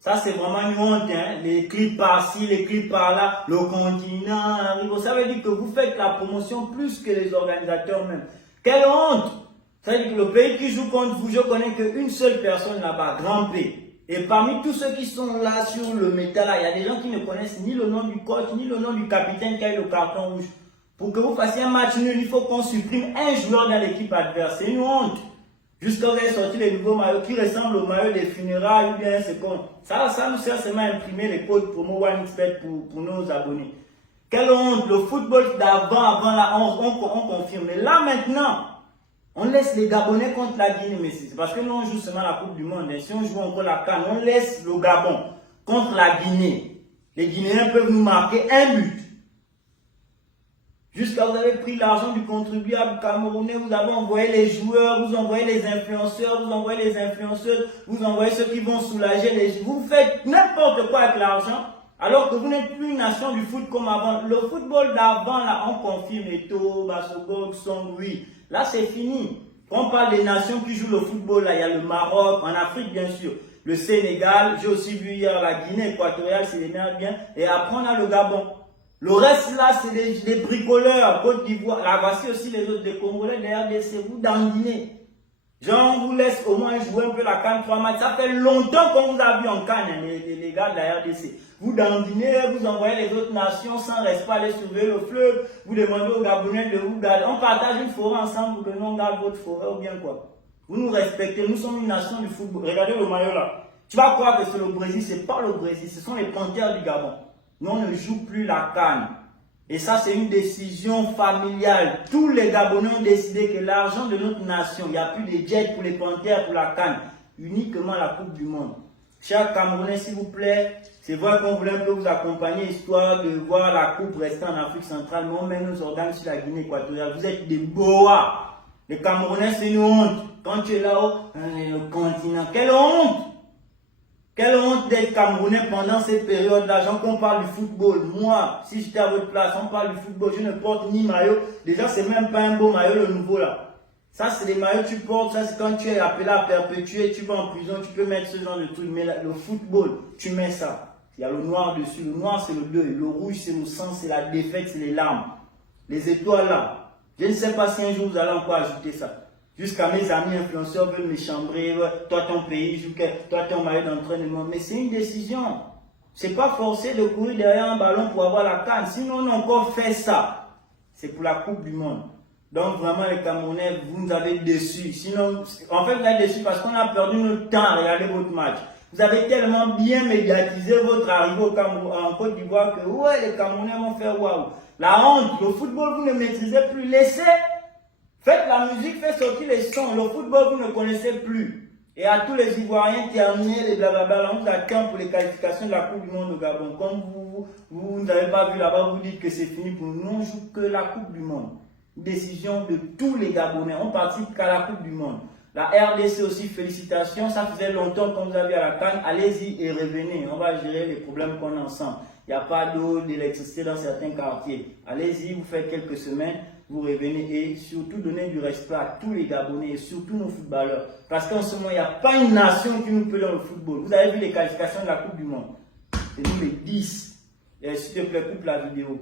Ça, c'est vraiment une honte, hein. Les clips par-ci, les clips par-là, le continent arrive. Ça veut dire que vous faites la promotion plus que les organisateurs même. Quelle honte! Ça veut dire que le pays qui joue contre vous, je connais qu'une seule personne là-bas, Grand P. Et parmi tous ceux qui sont là sur le métal, il y a des gens qui ne connaissent ni le nom du coach, ni le nom du capitaine qui a eu le carton rouge. Pour que vous fassiez un match nul, il faut qu'on supprime un joueur dans l'équipe adverse. C'est une honte. Jusqu'à vous avez sorti les nouveaux maillots qui ressemblent aux maillots des funérailles ou bien c'est con. Ça nous sert seulement à imprimer les codes promo OneXBet pour nos abonnés. Quelle honte, le football d'avant, là, on confirme. Mais là maintenant, on laisse les Gabonais contre la Guinée, mais c'est parce que nous on joue seulement la Coupe du Monde. Et si on joue encore la CAN, on laisse le Gabon contre la Guinée. Les Guinéens peuvent nous marquer un but. Jusqu'à vous avez pris l'argent du contribuable camerounais, vous avez envoyé les joueurs, vous envoyez les influenceurs, vous envoyez les influenceuses, vous envoyez ceux qui vont soulager les joueurs. Vous faites n'importe quoi avec l'argent, alors que vous n'êtes plus une nation du foot comme avant. Le football d'avant, là, on confirme Eto'o, Bassogog, Song, oui. Là, c'est fini. Quand on parle des nations qui jouent le football, là, il y a le Maroc, en Afrique, bien sûr. Le Sénégal, j'ai aussi vu hier la Guinée équatoriale, c'est les meilleurs bien. Et après, on a le Gabon. Le reste là, c'est des bricoleurs, Côte d'Ivoire. Là, voici aussi les autres, des Congolais, des RDC, vous dandinez. Genre, on vous laisse au moins jouer un peu la CAN 3 matchs. Ça fait longtemps qu'on vous a vu en CAN, hein, les gars de la RDC. Vous dandinez, vous envoyez les autres nations sans respect aller surveiller le fleuve. Vous demandez aux Gabonais de vous garder. On partage une forêt ensemble pour que nous on garde votre forêt ou bien quoi. Vous nous respectez, nous sommes une nation du football. Regardez le maillot là. Tu vas croire que c'est le Brésil, c'est pas le Brésil, ce sont les Panthères du Gabon. Nous, on ne joue plus la CAN. Et ça, c'est une décision familiale. Tous les Gabonais ont décidé que l'argent de notre nation, il n'y a plus de jets pour les Panthères, pour la CAN. Uniquement la Coupe du Monde. Chers Camerounais, s'il vous plaît, c'est vrai qu'on voulait un peu vous accompagner, histoire de voir la Coupe rester en Afrique centrale, mais on met nos organes sur la Guinée équatoriale. Vous êtes des boas. Les Camerounais, c'est une honte. Quand tu es là-haut, le continent, quelle honte! Quelle honte d'être Camerounais pendant cette période-là. J'en qu'on parle du football. Moi, si j'étais à votre place, on parle du football. Je ne porte ni maillot. Déjà, c'est même pas un beau maillot, le nouveau là. Ça, c'est les maillots que tu portes. Ça, c'est quand tu es appelé à perpétuer. Tu vas en prison, tu peux mettre ce genre de truc. Mais le football, tu mets ça. Il y a le noir dessus. Le noir, c'est le deuil. Le rouge, c'est le sang, c'est la défaite, c'est les larmes. Les étoiles là. Je ne sais pas si un jour vous allez encore ajouter ça. Jusqu'à mes amis influenceurs veulent me chambrer, toi ton pays, toi ton maillot d'entraînement. Mais c'est une décision. C'est pas forcé de courir derrière un ballon pour avoir la CAN. Sinon, on a encore fait ça. C'est pour la Coupe du Monde. Donc vraiment les Camerounais, vous nous avez déçus. Sinon, en fait, vous êtes déçus parce qu'on a perdu notre temps à regarder votre match. Vous avez tellement bien médiatisé votre arrivée au Cameroun, en Côte d'Ivoire que ouais, les Camerounais vont faire waouh. La honte, le football, vous ne maîtrisez plus. Laissez. Faites la musique, faites sortir les sons. Le football, vous ne connaissez plus. Et à tous les Ivoiriens terminés, les blablabla, on vous attend pour les qualifications de la Coupe du Monde au Gabon. Comme vous n'avez pas vu là-bas, vous dites que c'est fini pour nous. Nous, on joue que la Coupe du Monde. Décision de tous les Gabonais. On participe qu'à la Coupe du Monde. La RDC aussi, félicitations. Ça faisait longtemps qu'on vous avait à la CAN. Allez-y et revenez. On va gérer les problèmes qu'on a ensemble. Il n'y a pas d'eau, d'électricité dans certains quartiers. Allez-y, vous faites quelques semaines. Vous revenez et surtout donner du respect à tous les Gabonais et surtout nos footballeurs. Parce qu'en ce moment, il n'y a pas une nation qui nous peut dans le football. Vous avez vu les qualifications de la Coupe du Monde. C'est nous les 10. Et s'il te plaît, coupe la vidéo.